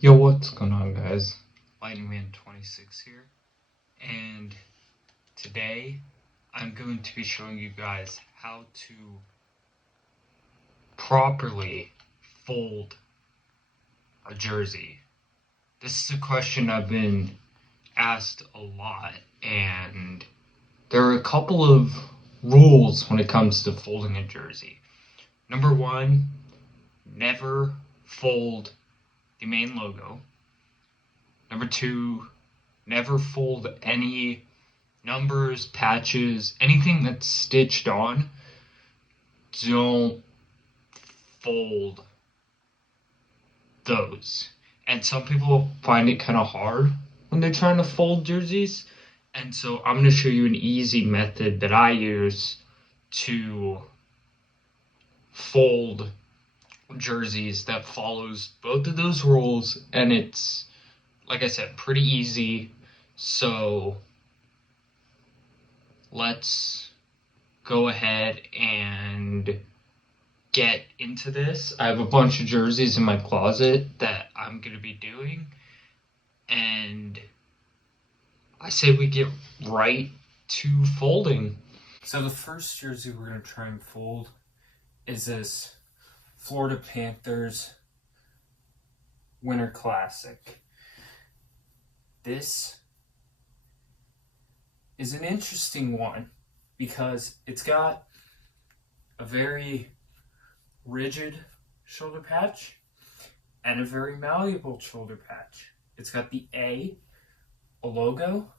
Yo, what's going on, guys? Lightning Man 26 here, and today I'm going to be showing you guys how to properly fold a jersey. This is a question I've been asked a lot, and there are a couple of rules when it comes to folding a jersey. Number one, never fold the main logo. Number two, never fold any numbers, patches, anything that's stitched on. Don't fold those. And some people find it kind of hard when they're trying to fold jerseys. And so I'm going to show you an easy method that I use to fold jerseys that follows both of those rules. And it's, like I said, pretty easy. So let's go ahead and get into this. I have a bunch of jerseys in my closet that I'm going to be doing, and I say we get right to folding. So the first jersey we're going to try and fold is this Florida Panthers Winter Classic. This is an interesting one because it's got a very rigid shoulder patch and a very malleable shoulder patch. It's got the A logo.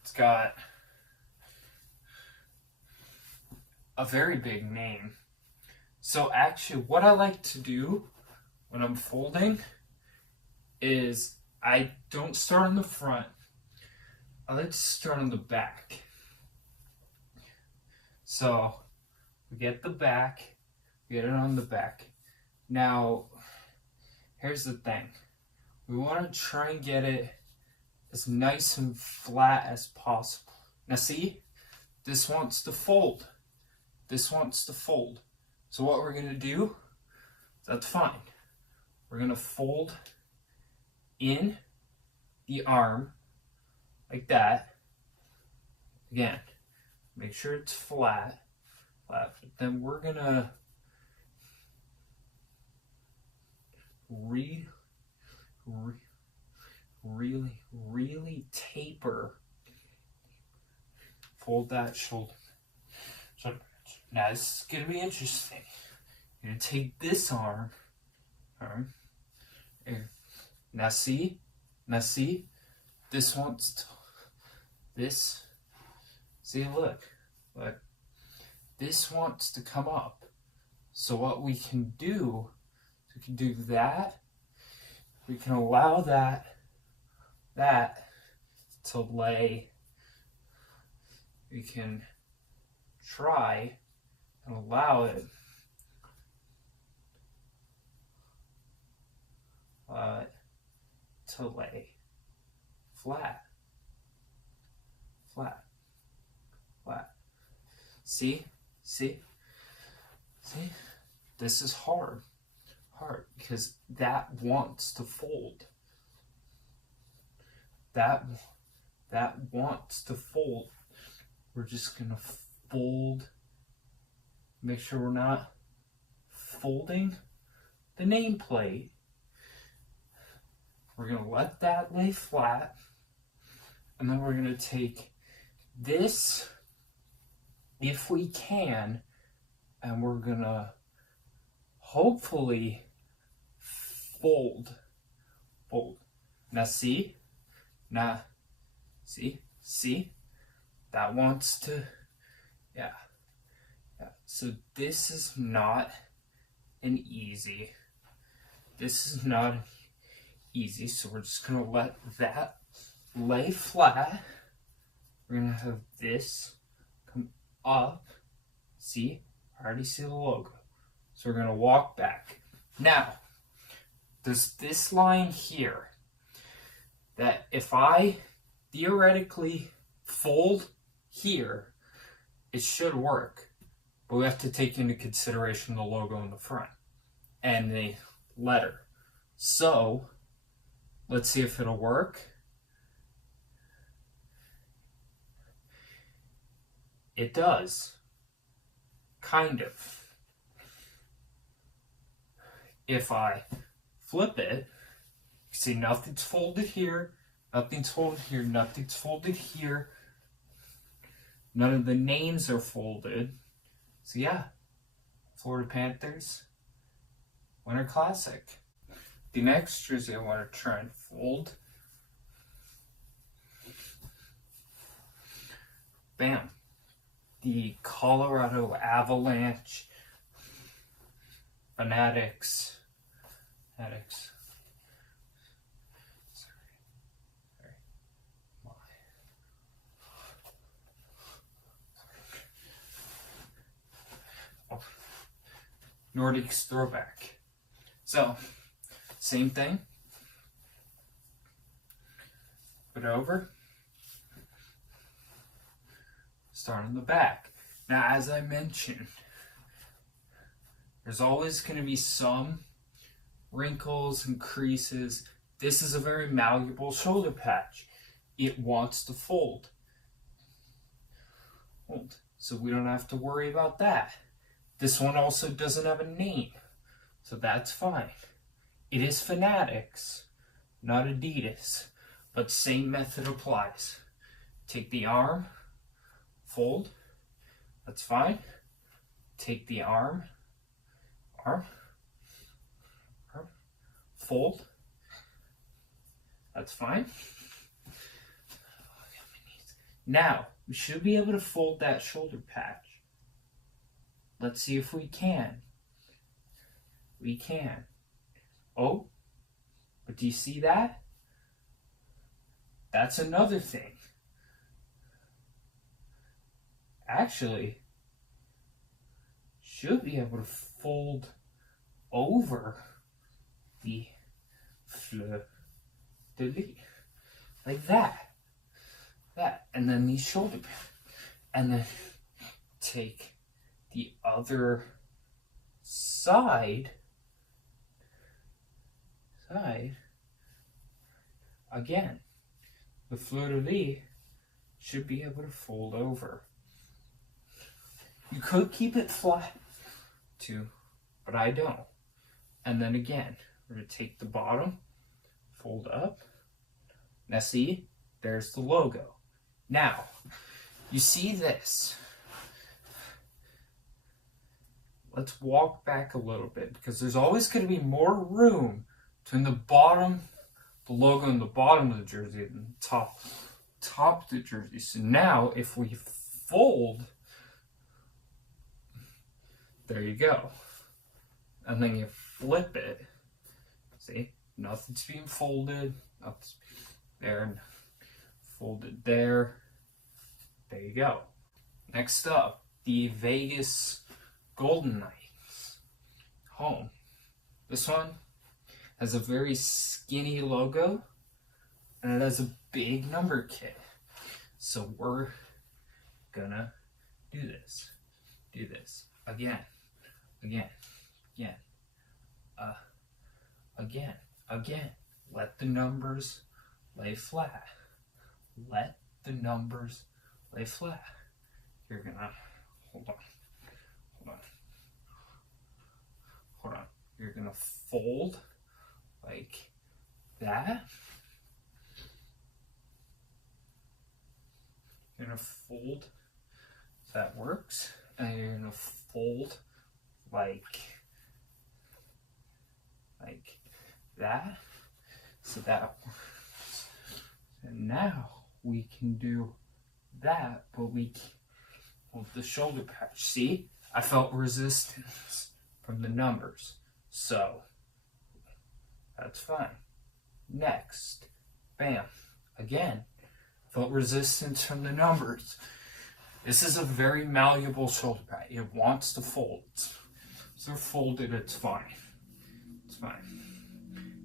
It's got a very big name. So actually what I like to do when I'm folding is I don't start on the front. I like to start on the back. So we get the back, get it on the back. Now, here's the thing. We want to try and get it as nice and flat as possible. Now see, this wants to fold. This wants to fold. So what we're going to do, that's fine. We're going to fold in the arm like that. Again, make sure it's flat. But then we're going to really taper, fold that shoulder. So now this is going to be interesting. You're going to take this arm, and now see, this wants to, see, look, this wants to come up. So what we can do, that, we can allow that to lay, we can try and allow it to lay flat. See? This is hard because that wants to fold. That wants to fold. We're just gonna fold. Make sure we're not folding the nameplate. We're gonna let that lay flat, and then we're gonna take this, if we can, and we're gonna hopefully fold. Now see? See? That wants to, yeah. So this is not easy. So we're just gonna let that lay flat. We're gonna have this come up. See? I already see the logo. So we're gonna walk back. Now, there's this line here that if I theoretically fold here, it should work. But we have to take into consideration the logo in the front and the letter. So Let's see if it'll work. It does. Kind of. If I flip it, see nothing's folded here, nothing's folded here, nothing's folded here. None of the names are folded. So yeah, Florida Panthers, Winter Classic. The next jersey I want to try and fold. Bam. The Colorado Avalanche Fanatics. Nordics throwback. So, same thing. Put it over. Start on the back. Now, as I mentioned, there's always going to be some wrinkles and creases. This is a very malleable shoulder patch. It wants to fold. So we don't have to worry about that. This one also doesn't have a name, so that's fine. It is Fanatics, not Adidas, but same method applies. Take the arm, fold, that's fine. Take the arm, fold, that's fine. Now, we should be able to fold that shoulder patch. Let's see if we can. We can. Oh, but do you see that? That's another thing. Actually, should be able to fold over the fleur-de-lis. Like that. And then these shoulder pads. And then take the other side again. The fleur-de-lis should be able to fold over. You could keep it flat too, but I don't. And then again, we're going to take the bottom, fold up. Now see, there's the logo. Now, you see this. Let's walk back a little bit because there's always going to be more room between the bottom, the logo and the bottom of the jersey than the top of the jersey. So now if we fold, there you go. And then you flip it. See, nothing's being folded. Nothing's there. Folded there. There you go. Next up, the Vegas Golden Knights home. This one has a very skinny logo and it has a big number kit. So we're gonna do this. Again. Let the numbers lay flat. You're gonna, hold on. You're gonna fold like that. You're gonna fold, that works. And you're gonna fold like that. So that works. And now we can do that, but we can hold the shoulder patch. See, I felt resistance from the numbers, so that's fine. Next, bam, again, felt resistance from the numbers. This is a very malleable shoulder pad. It wants to fold. So folded, it's fine.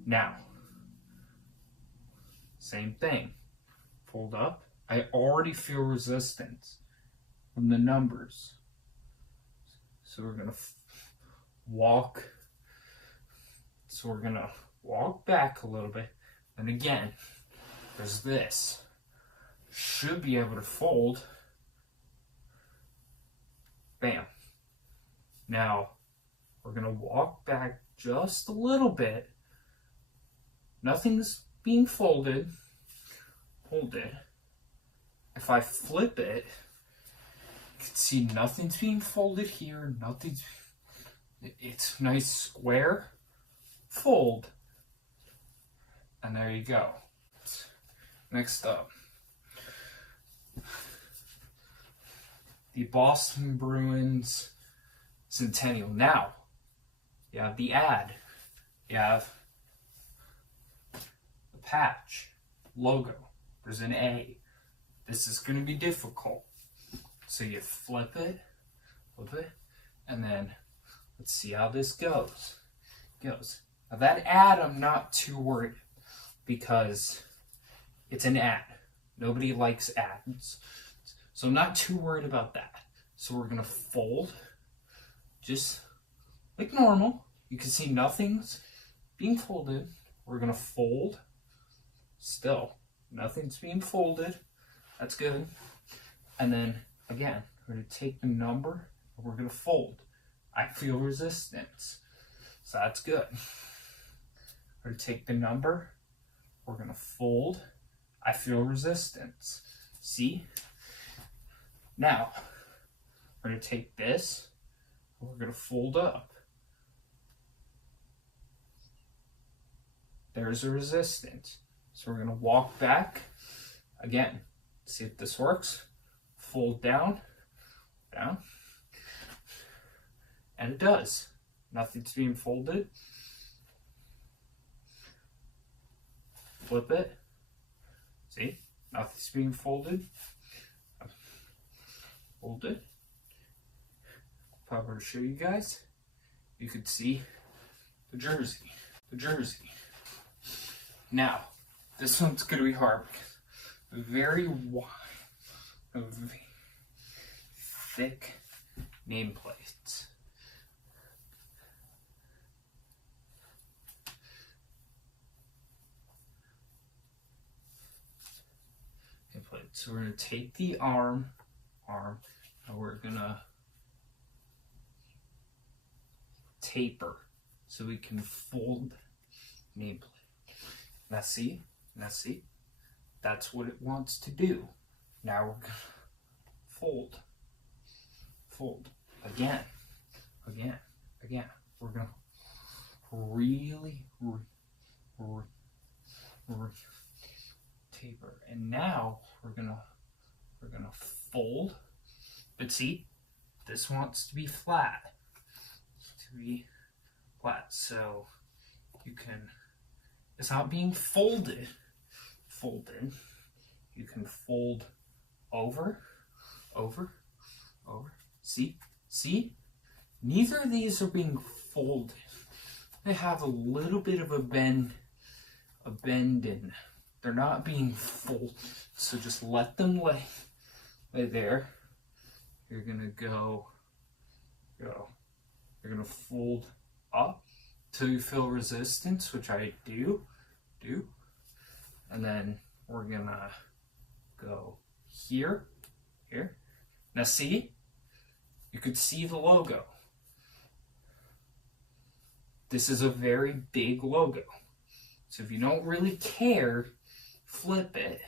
Now, same thing. Fold up. I already feel resistance from the numbers. So we're going to walk. So we're going to walk back a little bit. And again, there's this. Should be able to fold. Bam. Now, we're going to walk back just a little bit. Nothing's being folded. Hold it. If I flip it, you can see nothing's being folded here. Nothing's. It's nice square. Fold. And there you go. Next up. The Boston Bruins Centennial. Now, you have the ad. You have the patch. Logo. There's an A. This is going to be difficult. So you flip it, and then let's see how this goes. Now that ad, I'm not too worried because it's an ad. Nobody likes ads. So I'm not too worried about that. So we're going to fold just like normal. You can see nothing's being folded. We're going to fold. Still, nothing's being folded. That's good. And then, again, we're going to take the number and we're going to fold. I feel resistance. So that's good. We're going to take the number. We're going to fold. I feel resistance. See? Now, we're going to take this. And we're going to fold up. There's a resistance. So we're going to walk back. Again, see if this works. Fold down, down. And it does. Nothing's being folded. Flip it. See? Nothing's being folded. Fold it. If I were to show you guys, you could see the jersey. The jersey. Now, this one's going to be hard because very wide, very thick nameplates. So we're going to take the arm, and we're going to taper so we can fold nameplate. Now see? That's what it wants to do. Now we're going to fold. Again. We're going to really taper. And now we're gonna fold. But see, this wants to be flat. So you can, it's not being folded. You can fold over. See? Neither of these are being folded. They have a little bit of a bend in. They're not being folded. So just let them lay there. You're gonna go. You're gonna fold up till you feel resistance, which I do. And then we're gonna go here. Now see? You could see the logo. This is a very big logo. So if you don't really care, flip it,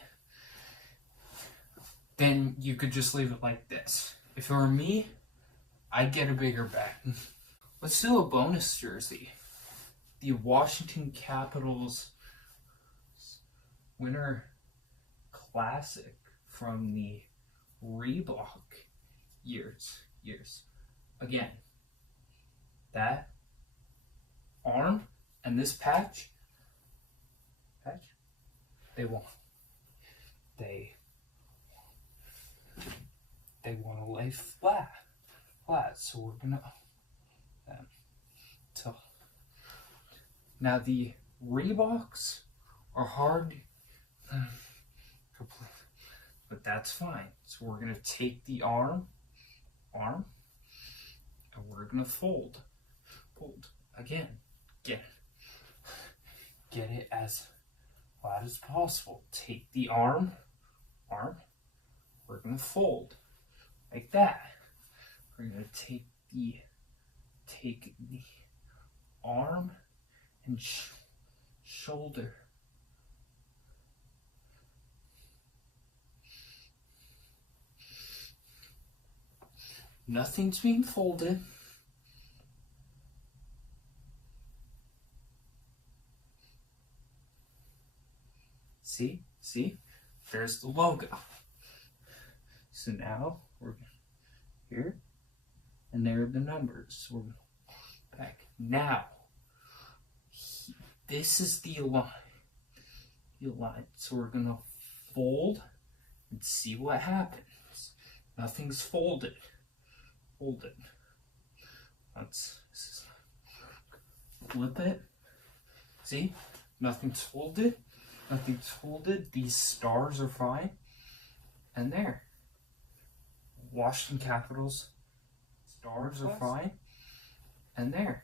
then you could just leave it like this. If it were me, I'd get a bigger bag. Let's do a bonus jersey. The Washington Capitals Winter Classic from the Reebok years. Again, that arm and this patch, they want to lay flat. So we're gonna now the Reeboks are hard, but that's fine. So we're gonna take the arm, and we're gonna fold again. Get it as flat as possible. Take the arm, we're going to fold like that. We're going to take the arm and shoulder. Nothing's being folded. See? There's the logo. So now we're here, and there are the numbers. We're back. Now, this is the align. So we're gonna fold and see what happens. Nothing's folded. Hold it. Let's flip it. See? Nothing's folded. These stars are fine. And there. Washington Capitals. Stars are fine. And there.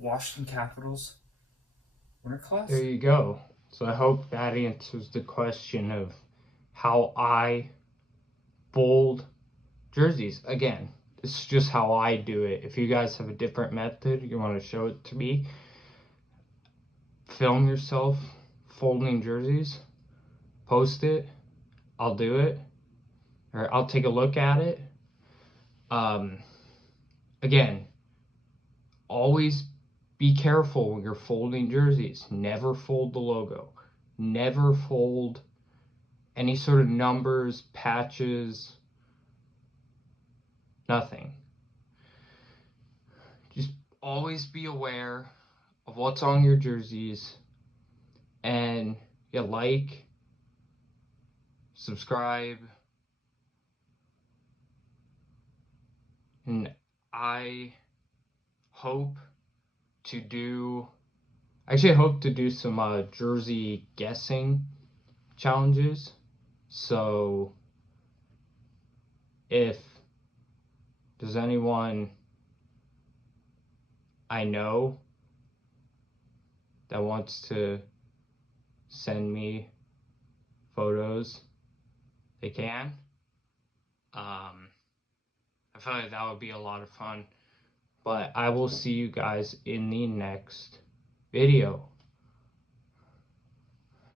Washington Capitals. Winter class. There you go. So I hope that answers the question of how I fold jerseys. Again, this is just how I do it. If you guys have a different method, you want to show it to me, film yourself folding jerseys, post it, I'll do it, or I'll take a look at it. Again, always be careful when you're folding jerseys. Never fold the logo. Never fold any sort of numbers, patches, nothing. Just always be aware of what's on your jerseys, and like, subscribe, and I hope to do some jersey guessing challenges. So if there's anyone I know that wants to send me photos, they can. I feel like that would be a lot of fun. But I will see you guys in the next video.